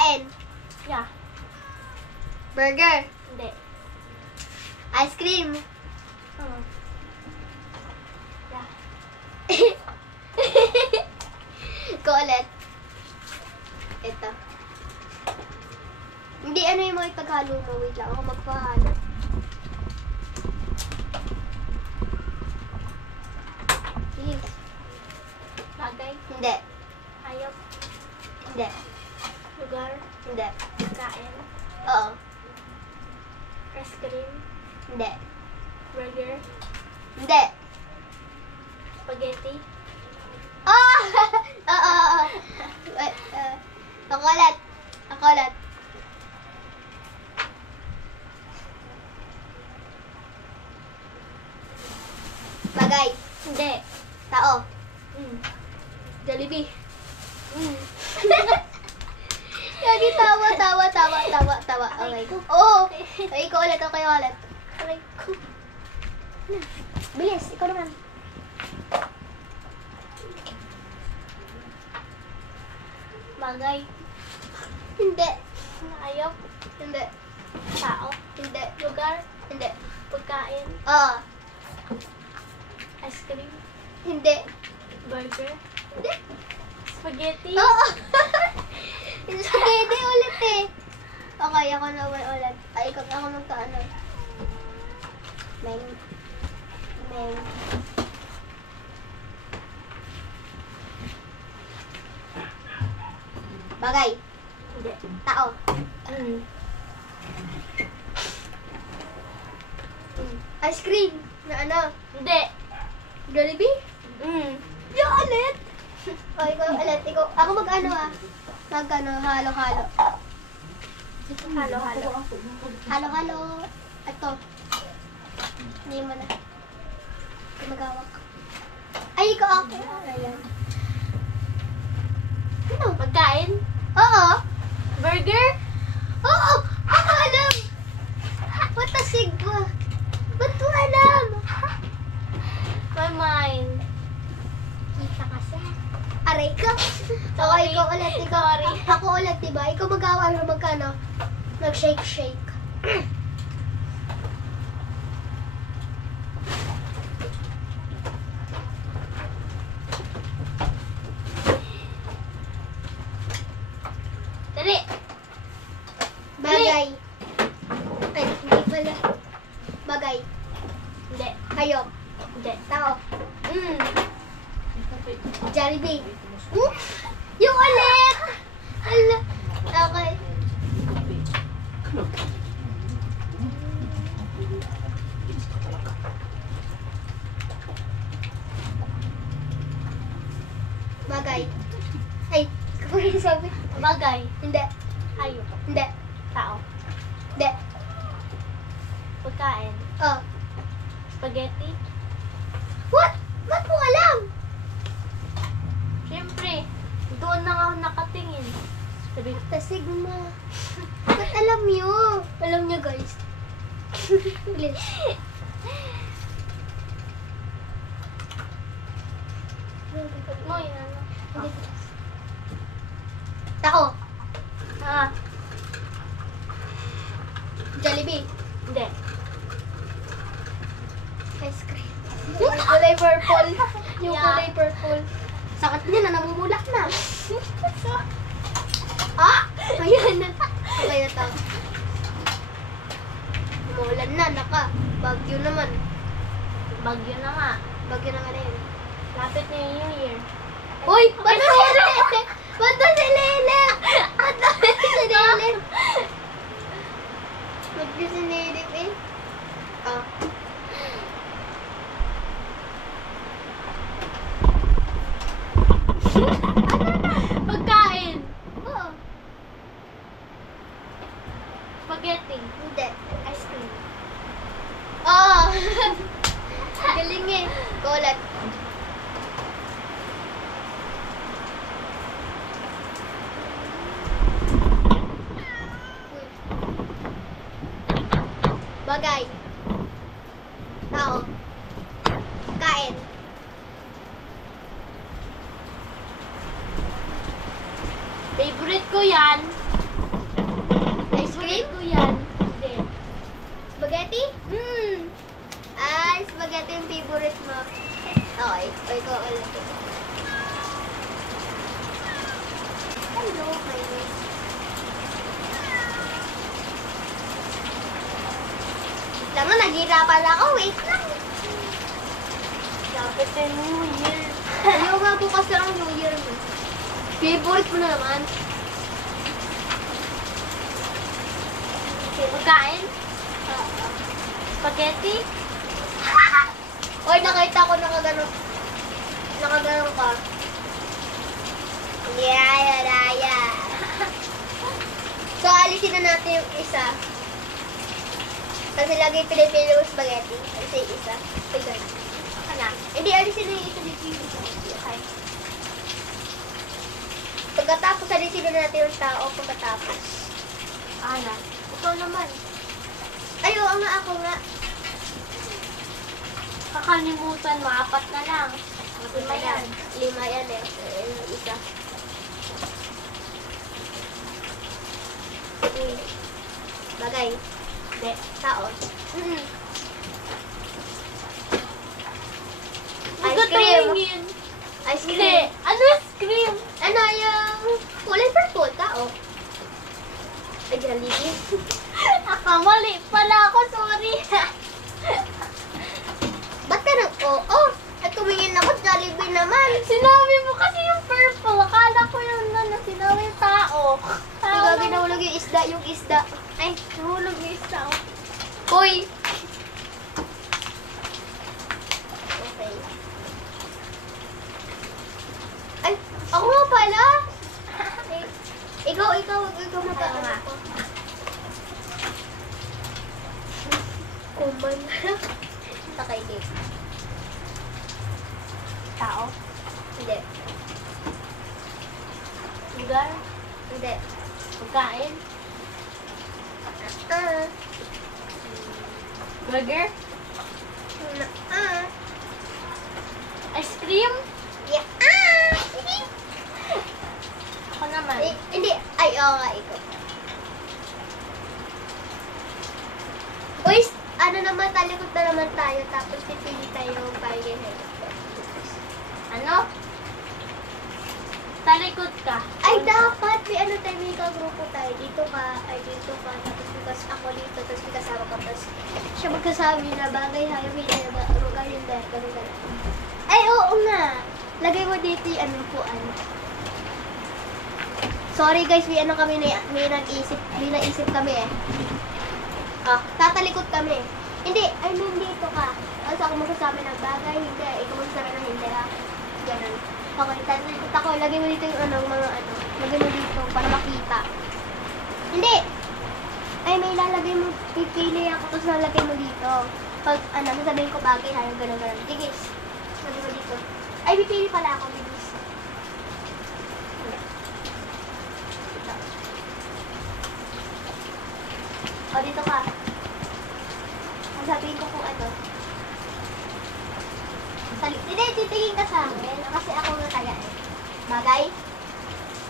Pagkain. Yeah. Burger. Hindi. Ice cream. Yeah. Ikaw ulit. Ito. Hindi ano yung mga itaghalo mo. Wait lang. Ako magpahalo. Please. Bagay. Hindi. Hayop. Hindi. Lugar. Hindi. Kain. Oo. Ice cream. Hindi. Burger. Hindi. Spaghetti. Oh! Oo. Ako ulit. Ako ulit. Bagay. Hindi. Tao. Jollibee. Lagi tawa. Okay. Oo. Ay, ikaw ulit. Okay, ulit. Aray ko. Bilis. Ikaw naman. Bagay. Hindi. Hayop. Hindi. Tao. Hindi. Lugar. Hindi. Pagkain. Oo. Ice cream. Hindi. Burger. Hindi. Spaghetti. Oo. Spaghetti ulit eh. Okay, ako naman ulit. Ay, ikaw ako magkaano. Meng. Bagay. Hindi. Tao. Ice cream. Na ano? Hindi. Jollibee? Yung ulit. O, ikaw ulit. Ikaw. Ako mag-ano ah. Mag-ano, halo-halo. Halo-halo. Halo-halo. Ito. Hindi mo na. Ito magawak. Ay, ikaw ako. Ayan. Ano? Pagkain. Oo. Burger. Oo. Ako alam. What a sigwa. Ba't mo alam? My mind. Kita kasi. Aray ka. Okay, Sorry. ikaw ulit. Ikaw. Sorry. Ako ulit, diba? Ikaw magawa na magkano? Mag-shake. Dali. Bagay. Ay, hindi pala. Bagay. Hindi. Hayop. Hindi. Tao. Jollibee. Hmm? Yung ulit! Ala. Okay. Bagay. Ay, ikaw yung sabi. Bagay. Hindi. Hayop. Hindi. Tao. Hindi. Pagkain. Oh. Spaghetti. What? Ba't mo alam? Siyempre. Doon na ako nakatingin. Sabi ko, Sigma. Ba't alam niyo? Alam niyo, guys. Bilis. ba't mo yun ano? Tao. Jollibee. Hindi. Ice cream. Yung kulay purple. Yung Yeah. kulay purple. Sakit niya na, namumulak na. Ah! Ayan na. Okay na to. Umuulan na, naka. Bagyo naman. Bagyo na nga. Bagyo naman na yun. Lapit na yung New Year. Uy! Ba't na si Lele? Ba't na si Lele? Ba't na si Lele? Bagyo si Lele eh. Ah. Pagkain. Oo. Spaghetti. Hindi. Ice cream. Oh! Galing eh. Kulat. Bagay. Tao. Kain. Favorite ko yan. spaghetti yung favorite mo. Okay, o ikaw ulit. Hello, my name. Wait lang nga, naghirapan ako. Wait lang. Dapat yung New Year. Ayaw nga po kasi ang New Year mo. Favorite mo na naman. Pagkain? Spaghetti? Oy, nakita ko nakagano. Nakagano ka. Yeah. So, alisin na natin yung isa. Kasi lagi pinipili yung spaghetti. Alisin yung isa. Ay, ganun. Ano? Hindi, alisin na yung isa dito yung isa. Okay. Pagkatapos, alisin na natin yung tao pagkatapos. Ano? Ikaw naman. Ayo, ako nga. Kakalimutan mo, 4 na lang. 5 yan. 5 yan eh. Yung isa. Bagay. Hindi. Tao. Ice Huwag cream. tumingin. Ice Hindi. cream. Ano is cream? Ano yung kulay purple? Tao. Ay, Jollibee. Mali pala ako, sorry. Ba't ka nang oo? At tumingin ako, Jollibee naman. Sinabi mo kasi yung purple. Akala ko yung sinabi yung tao. Ikaw ginahulog yung isda. Ay, nahulog yung isa. Hoy! Okay. Ay, ako nga pala. Ikaw matawa ko. Kuman. Sakay din. Tao? Hindi. Lugar? Hindi. Pagkain? Burger? Ice cream? Yeah. Ako naman. Hindi. Ay, oo nga, ikaw. Uy, ano naman, talikod na naman tayo, tapos pipili tayo ng bagay. Ano? Talikod ka. Ay, dapat, may ano tayo, may kagrupo tayo. Dito ka, tapos because ako dito, tapos may kasama ko, tapos siya magkasabi na bagay, hindi, ganun. Ay, oo nga. Lagay mo dito yung ano po, ano. Sorry guys, may naisip kami eh. Tatalikod kami. Hindi, I mean dito ka. Also ako magsasabi ng bagay, hindi. Ikaw magsasabi ng hindi ha. Ganun. Okay, tatalikod ako. Lagay mo dito yung mga ano. Lagay mo dito para makita. Hindi! Ay, may lalagay mo. Pipili ako, tapos lalagay mo dito. Pag sasabihin ko bagay, hayo, ganun. Sige, lagay mo dito. Ay, pipili pala ako, bilis. O, dito ka. Ang sabihin ko kung ano. Hindi, titingin ka sa akin. Kasi ako nga kaya eh. Bagay?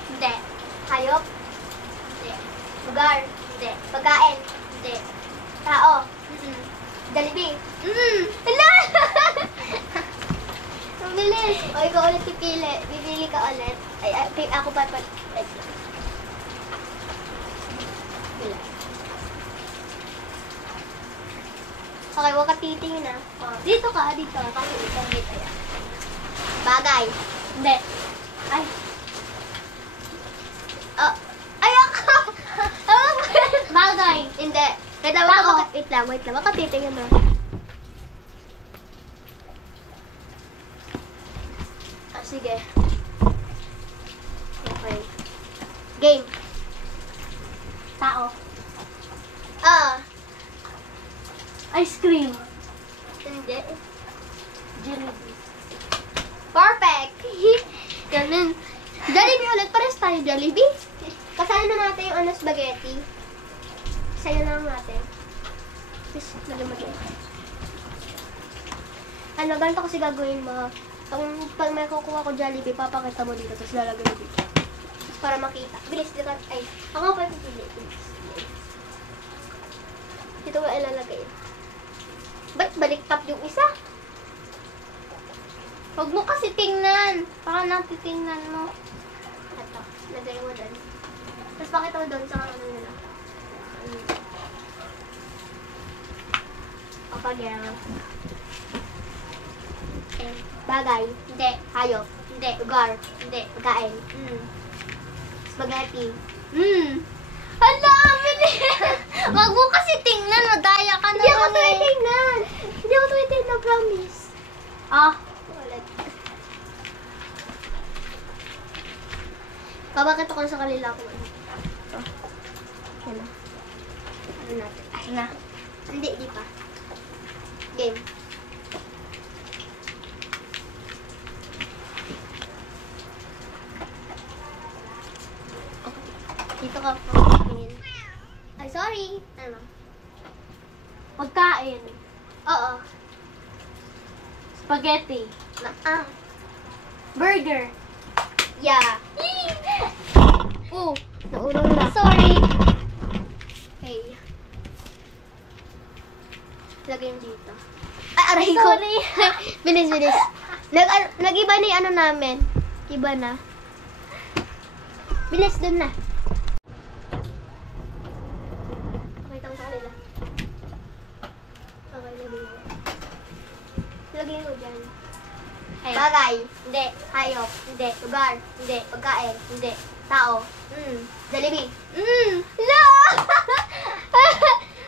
Hindi. Hayop? Hindi. Lugar? Hindi. Pagkain? Hindi. Tao? Jollibee? Hala! Ang bilis. O, ikaw ulit pipili. Pipili ka ulit. Ay, ako pa. Ay, okay, huwag ka titingin na. Dito ka, dito. Kasi ito, dito yan. Bagay. Hindi. Ay. Ay, ako! Bagay. Hindi. Wait lang, wait lang. Huwag ka titingin na. Sige. Okay. Game. Tao. Ice cream. Hindi. Jollibee. Perfect! Ganun. Jollibee ulit. Pares tayo, Jollibee. Kasama na natin yung spaghetti. Sa'yo na lang natin. Please, lagyan mo dito. Ganito kasi gagawin mo. Pag may kukuha ko Jollibee, papakita mo dito, tapos lalagay mo dito. Para makita. Bilis, dito. Ay, ako pa pipili. Bilis. Dito ko ilalagay. Ba't baliktad yung isa? Huwag mo kasi tingnan. Baka natitingnan mo. Ito, lagay mo doon. Tapos pakita mo doon sa ano nila. Kapag yan. Okay. Bagay. Hindi. Hayop. Hindi. Lugar. Hindi. Pagkain. Spaghetti. Hala, bilis! Wag mo kasi tingnan. Madaya ka na Hindi ako lang eh. tumitingnan. Hindi ako tumitingnan, promise. Ah, Ulit. Babakit ako sa kanila kung ano. Ito. Ano? Ano natin? Ay, na. hindi, di pa. Game. Okay. Dito ka po. Tingin. Ay, sorry. Ano? Pagkain. Oo. Spaghetti. Burger. Yeah. Oh, naulong na. Sorry. Okay. Lagay mo dito. Ay, aray ko. Sorry. Bilis, bilis. Nag-iba na yung ano namin. Iba na. Bilis, dun na. Pakita ko sa kanila. Okay, lagay mo. Lagay mo dyan. Ay. Bagay. Hindi. Hayop. Hindi. Lugar. Hindi. Pagkain. Hindi. Tao. Jollibee. La!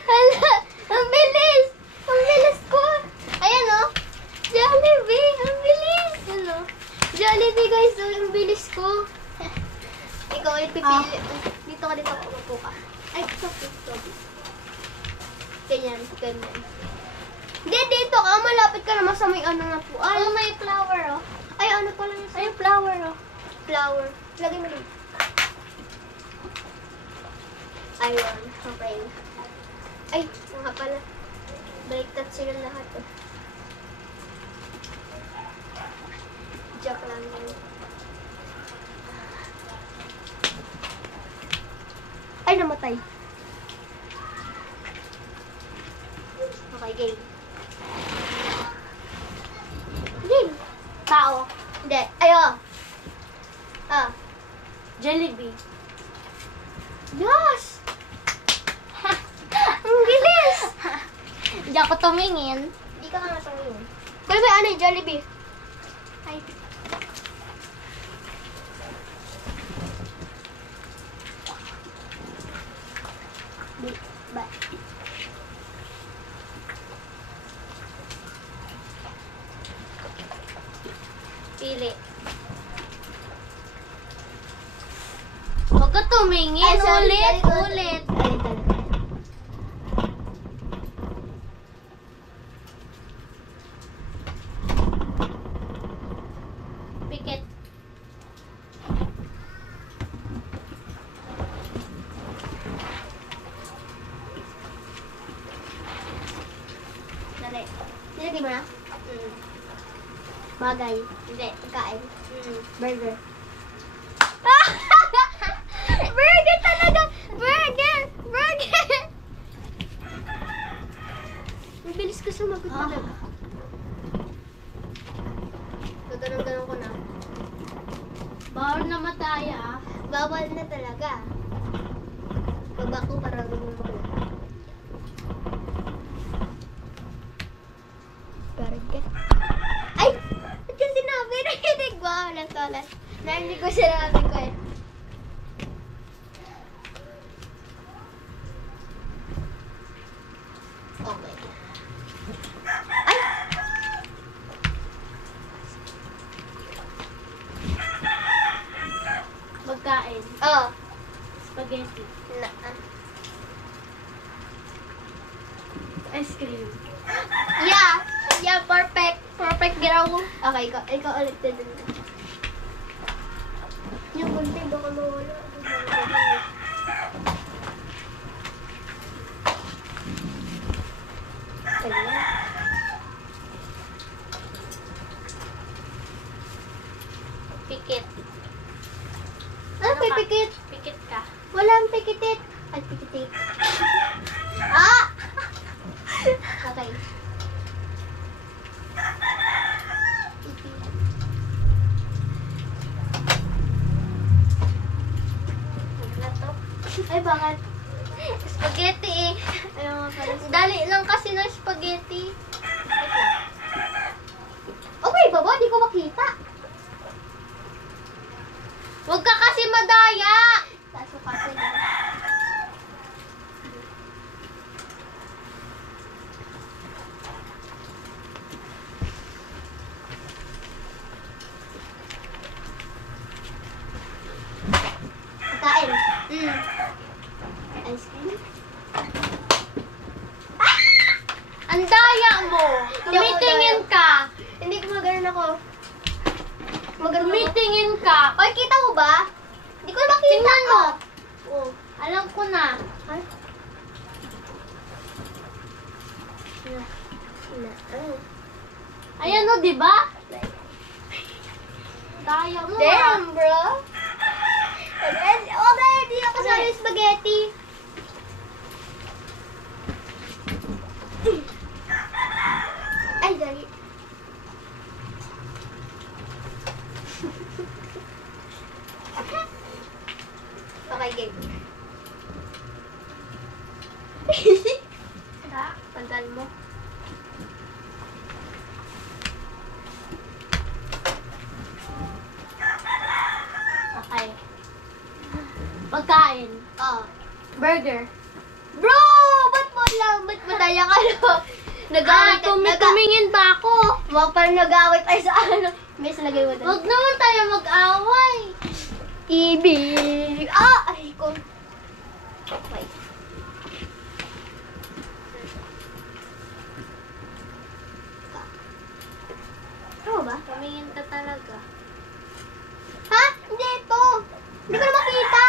Hala! Ang bilis! Ang bilis ko! Ayan o! Jollibee! Ang bilis! Ano? Jollibee guys! Oh, ang bilis ko! Ikaw ulit pipili. Dito ka, dito ka. Upo ka. Ay, stop. Ganyan, ganyan. Hindi, dito ka. Malapit ka naman sa may ano na po. Ay, Oh, may flower oh! ay ano pala yung Ay, flower oh! flower. Lagay mo dito. Ayun, okay. Ay, mga pala. Baliktad sila lahat. Oh. Joke lang yun. Ay, namatay. Okay, game. Game. Tao. Hindi. Ayo. Jollibee! Yes! Ang bilis! Hindi ako tumingin. Hindi ka nga matangin. Kaya may ano yung Jollibee? Ay. Ba? Pili. Huwag ka tumingin. Ay, sorry, Ulit, sorry, sorry. ulit. Pikit. Dali. Nilagay mo na? Bagay. Hindi. Pagkain. Burger. Burger talaga! Burger! Burger! Mabilis ka sumagot talaga. Gaganon-ganon ko na. Bawal na mataya ah. Bawal na talaga. Baba ko para gano'n ko. Burger. Ay! Ba't ka sinabi? Narinig ko. Walang tolas. Narinig ko sinabi ko eh. Okay. Ay! Pagkain. Oh. Spaghetti. Na. Ice cream. Yeah! Yeah, perfect. Perfect, girl. Okay, ikaw ulit din. Yung kunti, baka mawala. Ayan. Pikit. Ano, pipikit? Pikit ka. Walang pikitit. Ay, pikitit. Ah! Okay. bakit? Spaghetti eh. Ayaw nga pala. Dali lang kasi ng spaghetti. Wait lang. Okay, baba, di ko makita. Huwag ka kasi madaya. Kaso kasi lang. Kain. Ice cream? Ang daya mo. Hindi ako Tumitingin daya. ka. Hindi ko maganon ako. Maganon ako. Tumitingin ka. Oy, kita mo ba? Hindi ko makita. Tingnan mo. Oh. Alam ko na. Ay. Ayan o, di ba? Daya mo. Damn, bro. Okay, di ako sa spaghetti. Ay, dali. Okay, game. Pantal mo. Okay. Pagkain. Oh. Burger. Bro! Ba't mo lang? Ba't madaya ka no? Nag-awit. Tumingin ba ako? Huwag pa nag-awit ay sa ano. May salagay mo doon. Huwag naman tayo mag-away. Ibig. Ah! Ay, ko. Okay. Tama ba? Tumingin ka talaga. Ha? Hindi ito. Hindi ko na makita.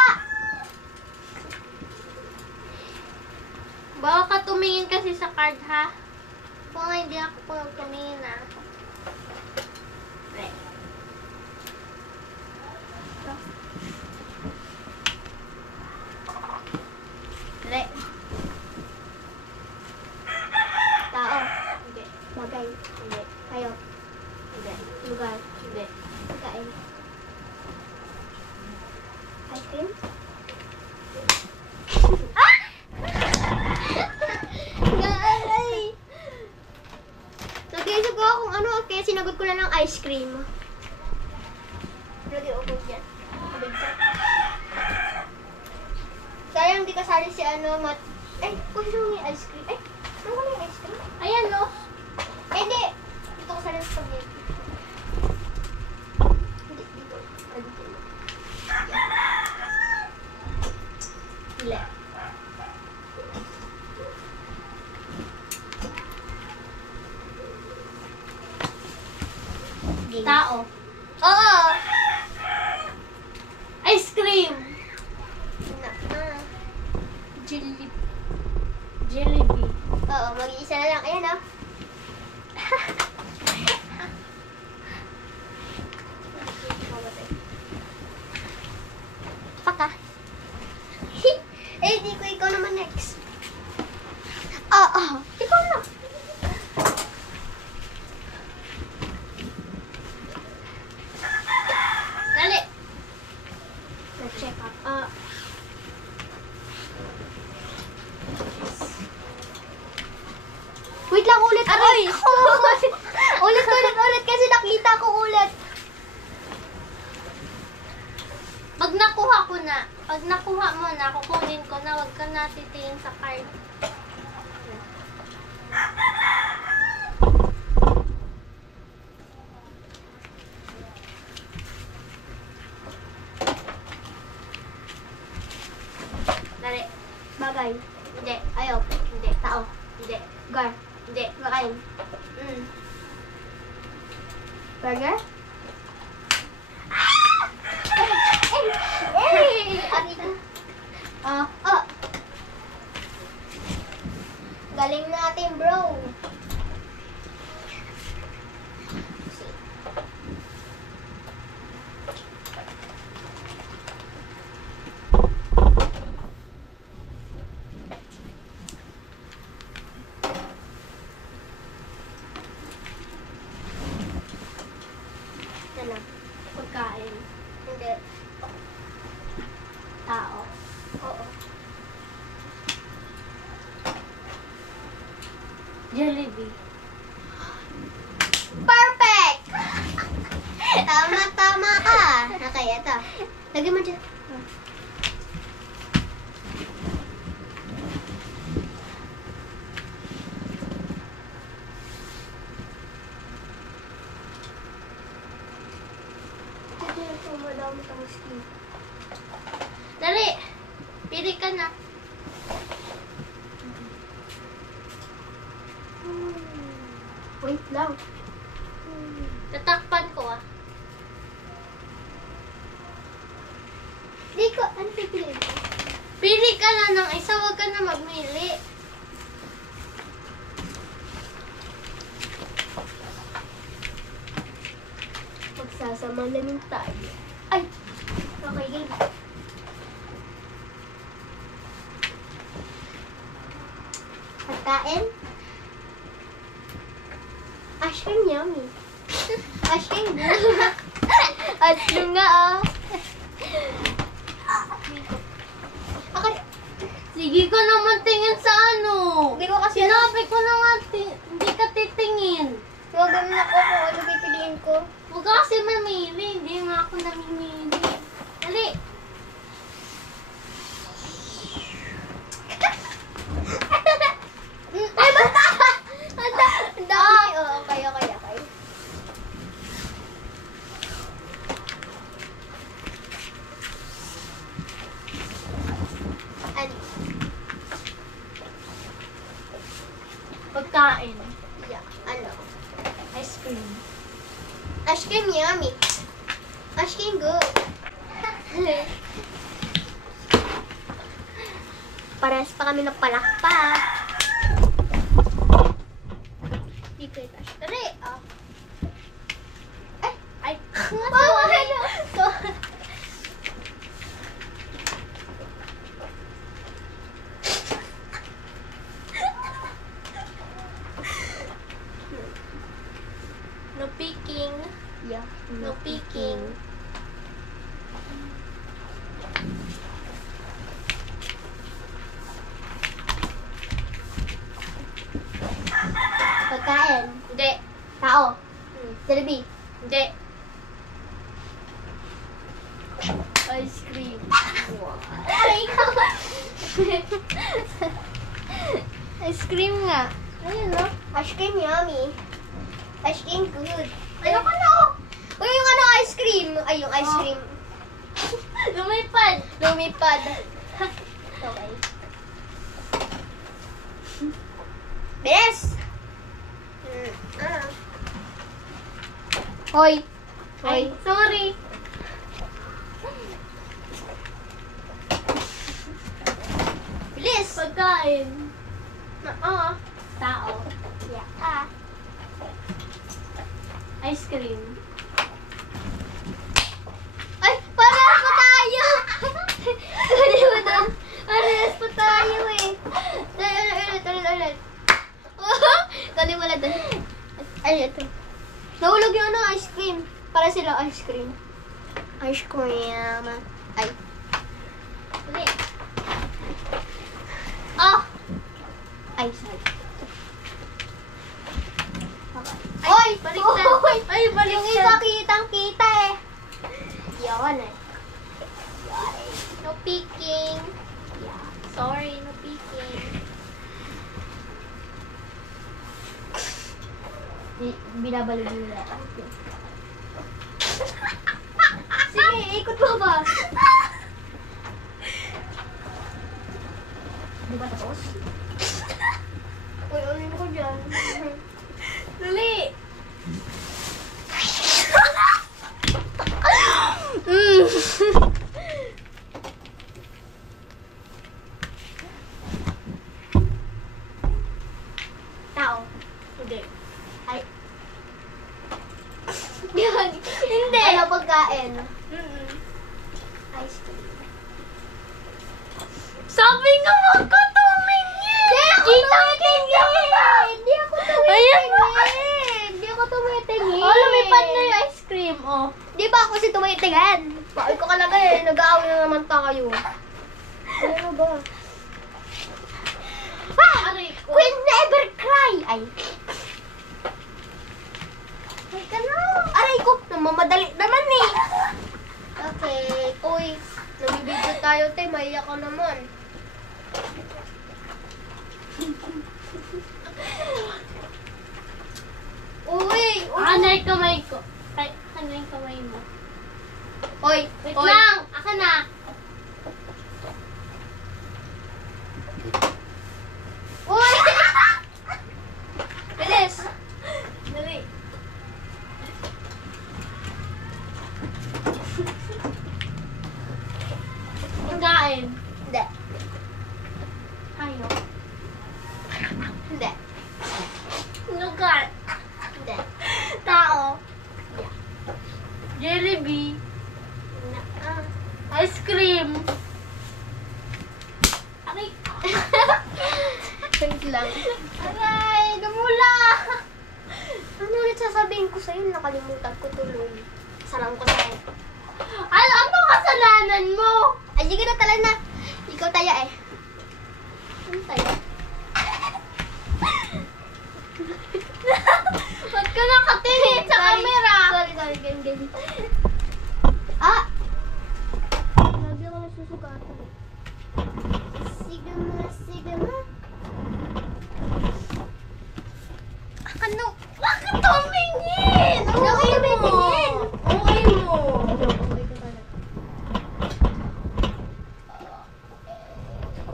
Baka ka tumingin kasi sa card, ha? Kung nga hindi ako tumingin, ha? Right. Right. Tao. Hindi. Bagay. Hindi. Kayo. Hindi. Lugar. Hindi. Pagkain. Ice cream? Ah! Ay! Nag-iisip ko kung ano, kaya sinagot ko na ng ice cream. Lagi ako dyan. Sayang di kasali si ano, Ay, kung sino may ice cream? Ay, ano ka may ice cream? Ayan, no? Eh, hindi. Dito ko sa spaghetti. Hindi, dito. Ah, dito. Hila. Tao. Oo! Ice cream. Jelly. Jollibee. Oo, mag-iisa na lang. Ayan, ah. Paka. Eh, di ko ikaw naman next. Ikaw na. Dali. Na-check up. Wait lang, ulit. Aray! ulit kasi nakita ko ulit. Pag nakuha mo na, kukunin ko na, huwag ka natitingin sa card. Dali. Bagay. Hindi. Ayaw. Hindi. Tao. Hindi. Gar. Hindi. Makain. Burger? Galing natin, bro. Ano? Pagkain. Hindi. Tao. Oo. Tama ka. Okay, ito. Lagyan mo dyan. Madami tayong skin. Dali! Pili ka na. Wait lang. Tatakpan ko ah. Di ko, ano pipiliin ko? Pili ka na ng isa, huwag ka na magmili. Magsasama namin tayo. Ay! Okay, game. Pagkain? Ice cream yummy. Ice cream good. Ice cream nga ah. Okay. Sige ka naman tingin sa ano. Hindi ko kasi Sinabi ko na nga, hindi ka titingin. Huwag ganun ako kung ano pipiliin ko. Huwag ka kasi mamili. Hindi nga ako namimili. Dali. Ay, basta! Ang dami. Oh, okay. Ano? Pagkain. Yeah, ano? Ice cream. Ice cream yummy. Ice cream good. Parehas pa kami ng palakpak. Di ko ito. Dali! Oh. Ay, Oh, ano? So, no peeking. yeah. No peeking. Pagkain. Hindi. Tao. Jollibee. Hindi. Ice cream. Ay, ikaw. Ice cream nga. Ayun, no? Ice cream yummy. Ice cream good. Ayoko na. Uy, yung ano, ice cream. Ay, yung ice Oh. cream. Lumipad. Lumipad. Okay. Bilis! Hoy. Ay, sorry. Bilis! Pagkain. Tao. Yeah. Ice cream. Ay, parehas pa tayo! Sorry mo na. Parehas pa tayo eh. Ulit. Kani wala doon. Ay, ito. Nahulog yung ano, ice cream. Para sila ice cream. Ice cream. Ay. Uli. Ah! Ay, sorry. Okay. Oy! baliktad. Oy! Ay, baliktad. Yung isa kitang-kita eh. Yawan eh. No peeking. Sorry, no peeking. Binabalog nila. Sige, ikot mo ba? Di ba tapos? Uy, ulit ko dyan. Dali. Tao. Hindi. Ay. Yan. Hindi. Ano pagkain? Ice cream. Sabi nga wag ka tumingin. Hindi ako tumitingin. Ayan. Hindi ako tumitingin. Oh, lumipad na yung ice cream, oh. Di ba ako si tumitingin? Bakit ko kalaga eh. Nag-aaway na naman tayo. Ano ba? Aray ko. Queen never cry! Ay. Ay ka na. Aray ko. mamadali naman eh. Okay. Uy, nabibidyo tayo, te. Maiyak ka naman. Uy! Ano yung kamay ko? Ay, ano yung kamay mo? Uy! Wait Uy! lang! Aka na! Uy! Bilis! Dali. Pagkain. Hindi. Ayaw. Hindi. Lugar. Hindi. Tao. Yeah. Jollibee. Na, Ice cream. Aray. Wait lang. Aray! Namula! Ano ulit sasabihin ko sa'yo? Nakalimutan ko tuloy. Salam ko sa'yo. Ano kasalanan mo? Ay, sige na talaga na. Ikaw tayo eh. Ano tayo? Ba't ka nakatingin sa Sorry. camera? Sorry, game. Ah! Lagi ako nasusugatan. Sige ma. Ano? Bakit tumingin? Okay mo. Okay mo.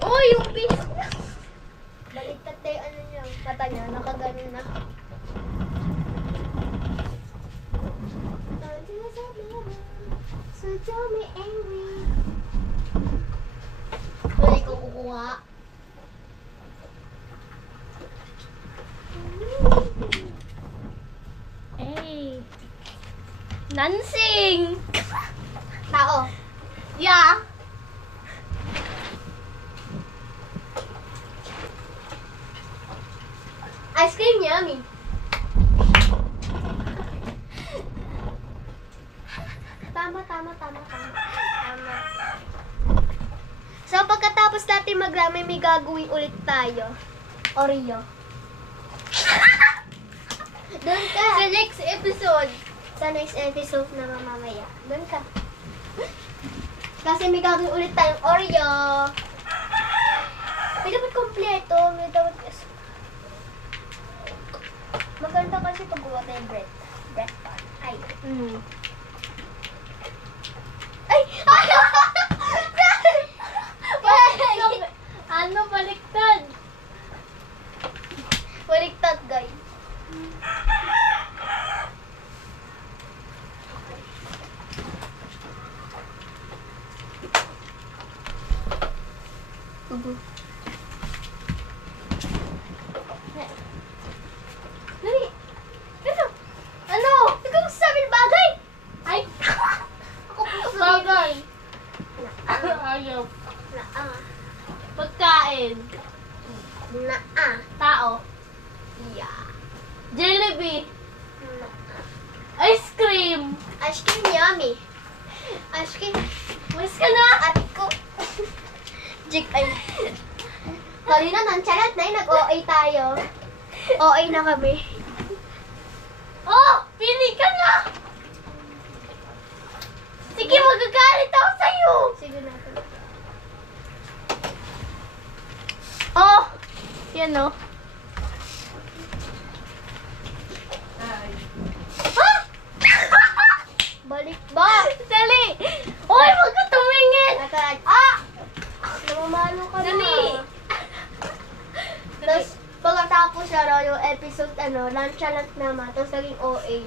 Oh, yung piece na. Baliktad tayo ano niya. Mata niya, nakaganon na. So tell me angry. Hindi ko kukuha. Hey. Nansing. Tao. Yeah. Ice cream yummy. Tama. So, pagkatapos natin magrami, may gagawin ulit tayo. Oreo. Doon ka. Sa next episode. Sa next episode na mamamaya. Doon ka. Kasi may gagawin ulit tayong Oreo. May dapat kompleto. May dapat... Maganda kasi pag gawa tayo bread. Bread pan. Ay. Ay! Ay! Ano baliktad? Baliktad, guys. Dali. Ano? Ikaw sabi ng bagay? Ay! Ako po Bagay. Na. Ayaw. Pagkain. Na. Tao. Yeah. Jollibee. Na. Ice cream. Ice cream yummy. Ice cream. Mas ka na. Ate ko. Jig ay. Kanina nonchalant na nag-OA tayo. OA na kami. Oh! Pili ka na! Sige, magagalit ako sa'yo! Sige natin. Oh! Yan o. Ha? Balik ba? Dali! Uy, wag ka tumingin! Agad. Ah! Namamalo ka Dali. na. Tapos, pagkatapos yung episode, nonchalant naman. Tapos naging OA.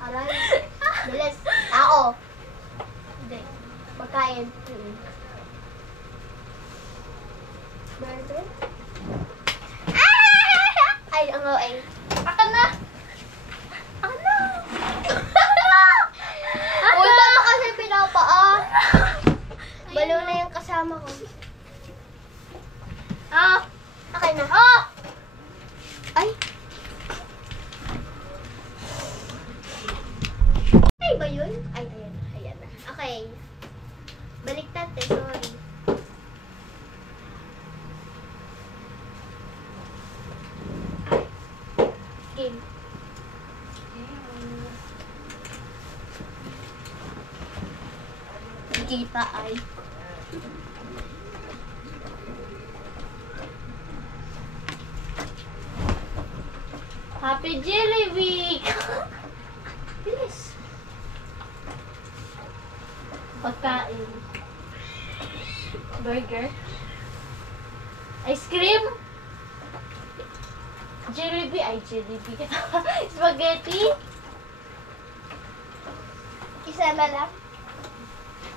Aray. Bilis. Ako. Hindi. Pagkain. Burger? Ay, ang OA. Aka na! Ano? Uy, ba't ka kasi pinapaa? Balo na yung kasama ko. Ah! Okay na. Ah! Ay! Ay ba yun? Ay, ayan. Ayan na. Okay. Baliktad eh, sorry. Game. kita ay. Happy Jelly Week! Bilis. Pagkain. Burger. Ice cream. Jollibee. Ay, Jollibee. Spaghetti. Isa na lang.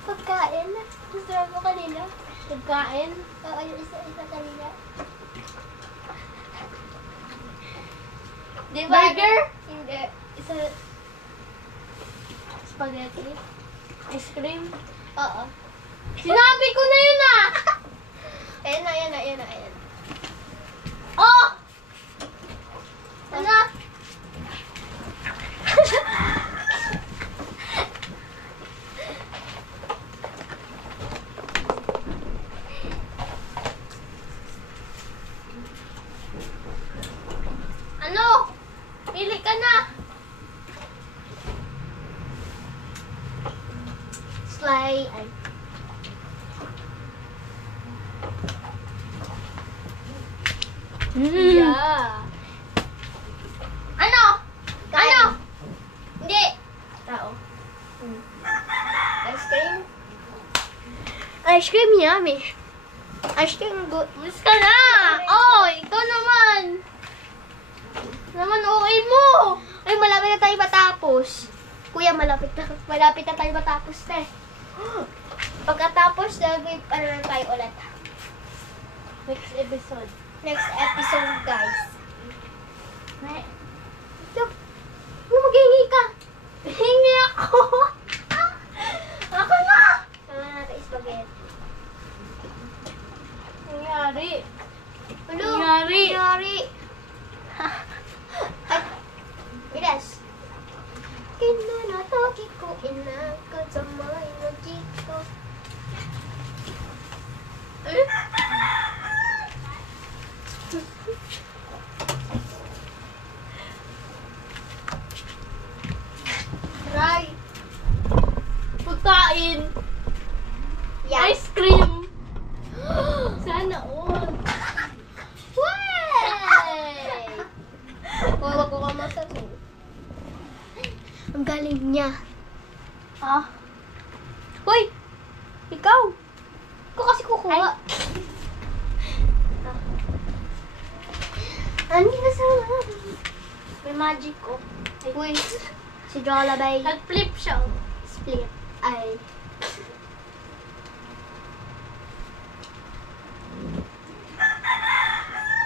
Pagkain. Gusto mo kanina? Pagkain. Oo, yung isa kanina. Di ba? Burger? Hindi. Isa. Spaghetti. Ice cream. Oo. Sinabi ko na yun ah! Ayan na, ayan na, ayan na, ayan. Oh! Ano? Ano? Pili ka na! Slay. Ay. Yeah. Ano? Kain. Ano? Hindi. Tao. Ice cream. Ice cream yummy. Ice cream good. Miss ka na! Oh, ikaw naman! Naman OA mo! Ay, malapit na tayo matapos. Kuya, malapit na tayo matapos na eh. Pagkatapos, ano na tayo ulit. Next episode. Next episode, guys. May... Look, maghihingi ka. Hingi ako! Ako na! Sama natin spaghetti. Nangyari. Ano? Nangyari. Nangyari. Ay, bilas. Kinanataki ko, inakasamay no chiko. Try. Pagkain. Yan. Ice cream. Sana all. Way! Huwag ko ka masasin. Ang galing niya. Ah. Hoy! Ikaw! Ikaw kasi kukuha. Hindi na sa May magic ko. Uy, si Jollibee. Nag-flip siya. Oh. Split. Ay.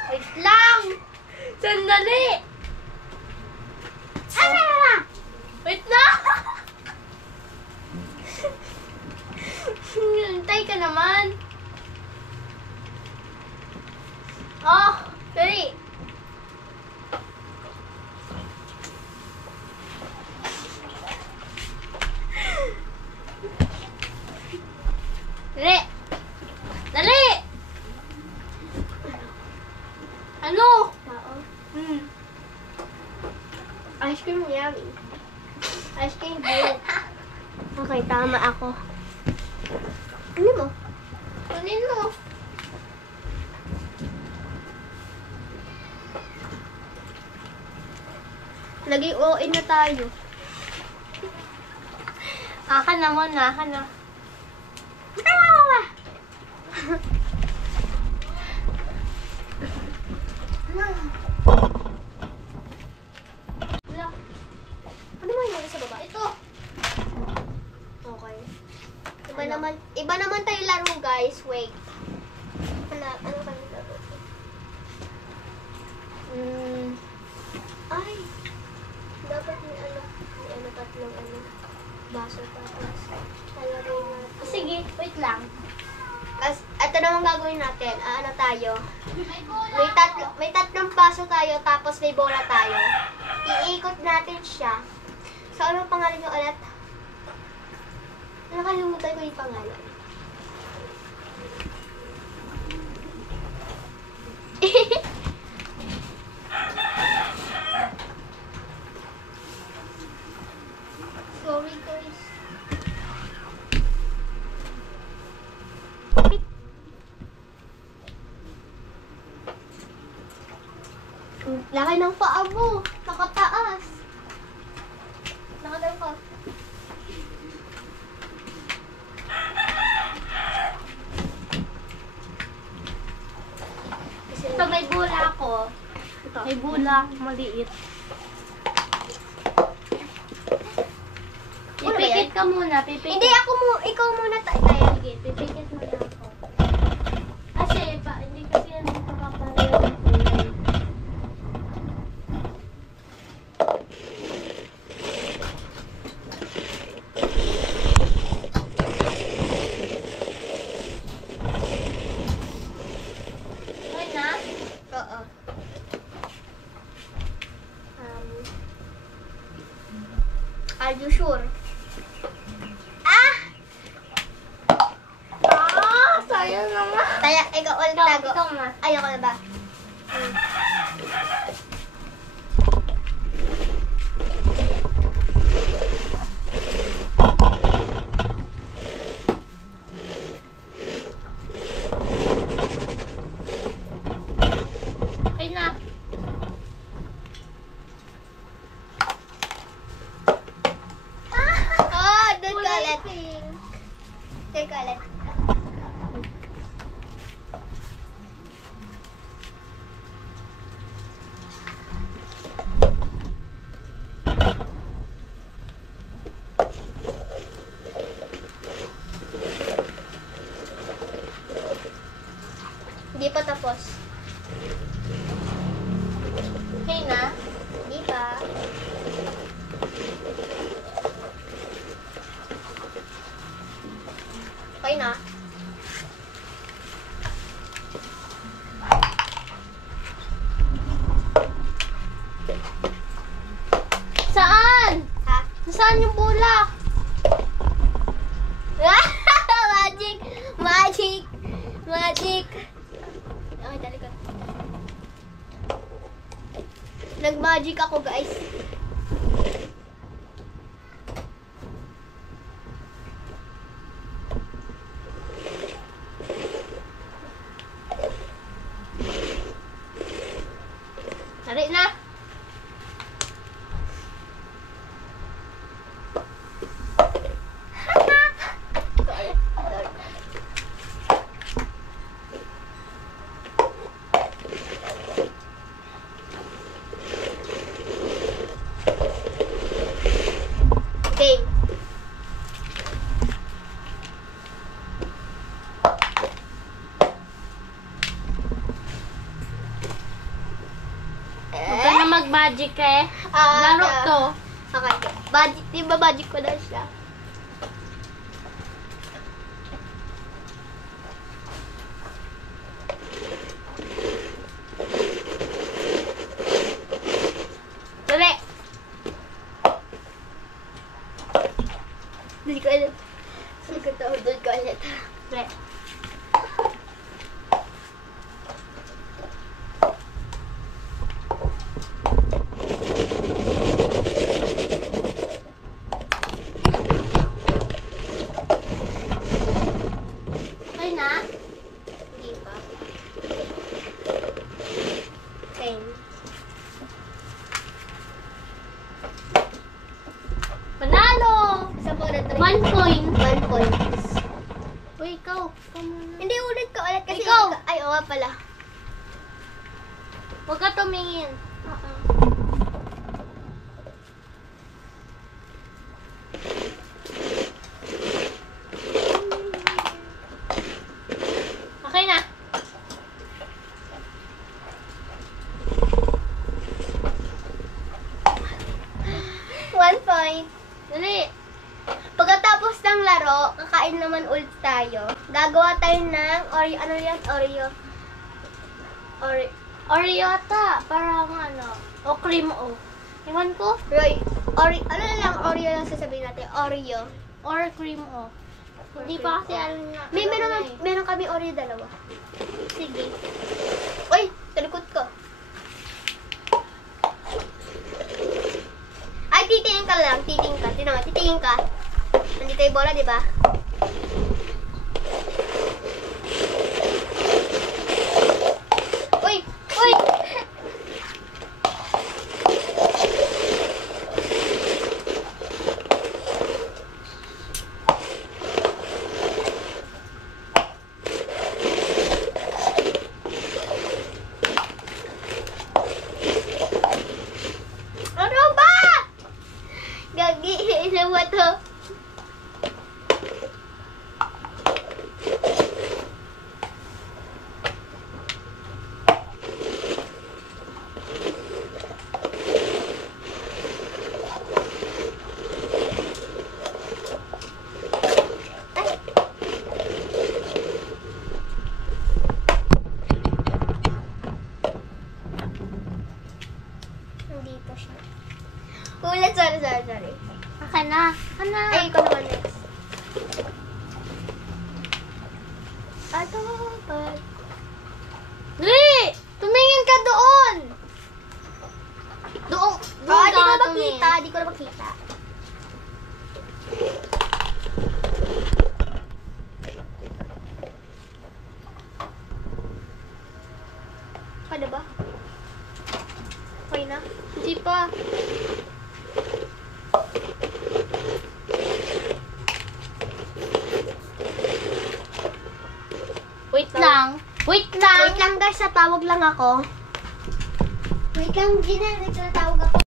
Wait lang! Sandali! Wait lang! Hintay ka naman. Oh, dali. Dali. Dali! Ano? Oo. Hmm. Ice cream yummy. Ice cream good. Okay, tama ako. Ano mo? Kunin mo. Naging OA na tayo. Aka naman, aka na. Wala. Ano mo yung sa baba? Ito. Okay. Iba naman tayo laro, guys. Wait. Ano ba yung laro? Ay. Dapat may tatlong baso tapos. Talagay natin. Sige, wait lang. Ito naman gagawin natin. Ano tayo? May bola May tatlong baso tayo tapos may bola tayo. Iikot natin siya. So, ano ang pangalan niyo ulit? Nakalimutan ko yung pangalan. Sorry, guys. ng paa mo. Nakataas. Nakataas ka. Ito may bula ako. Ito. May bula ako maliit. Ano ba Pipikit yan? ka muna, pipikit. Hindi, ikaw muna tayo. Sige, pipikit muna ako. Kasi, hindi kasi yan makapalayo. Okay na? Oo. Are you sure? Ah! Sayang naman. Taya, ikaw ulit tago. Ikaw na. Ayoko na ba? Okay na. Oh, doon ka ulit. Doon ka ulit. Hindi pa tapos. Okay na? Hindi pa. Okay na. Saan? Ha? Saan yung bulak? Magic! Magic! Magic! Okay, talikod. Nag-magic ako, guys. Tari na. Game. Huwag ka na mag-magic eh. Ah, Laro ah. to. Okay. Magic. Di ba magic ko na siya? Dali. Hindi ko alam. Saan ko tawag doon ko ulit. Dali. Okay na? Hindi pa. Okay. Panalo! Saan ko ulit? 1 point. 1 points. Uy, ikaw. Ikaw muna. Hindi ulit ka ulit kasi Ikaw. ay oo pala. Huwag ka tumingin. Okay na. One point. Dali. Pagkatapos ng laro, kakain naman ulit tayo. Gagawa tayo ng Oreo. Ano yan? Oreo. Oreo ata. Parang ano. O cream o. Iwan ko. Oreo. Ano na lang Oreo lang sasabihin natin? Oreo. Or cream o. Hindi pa kasi alam nga. Meron kami Oreo dalawa. Sige. Uy! Talikod ko. Ay, titingin ka lang. Titingin ka. Titingin ka. Nandito yung bola, di ba? Uy! Uy! Ulit, sorry. Aka na. Ay, ikaw naman next. Ato, but... Dali! Tumingin ka doon! Doon Oh, di ko ka makita. Di ko na makita. Paano ba? Okay na? Hindi pa. Wait lang. Wait lang guys, natawag lang ako. Wait lang, Gina, nagtatawag ako.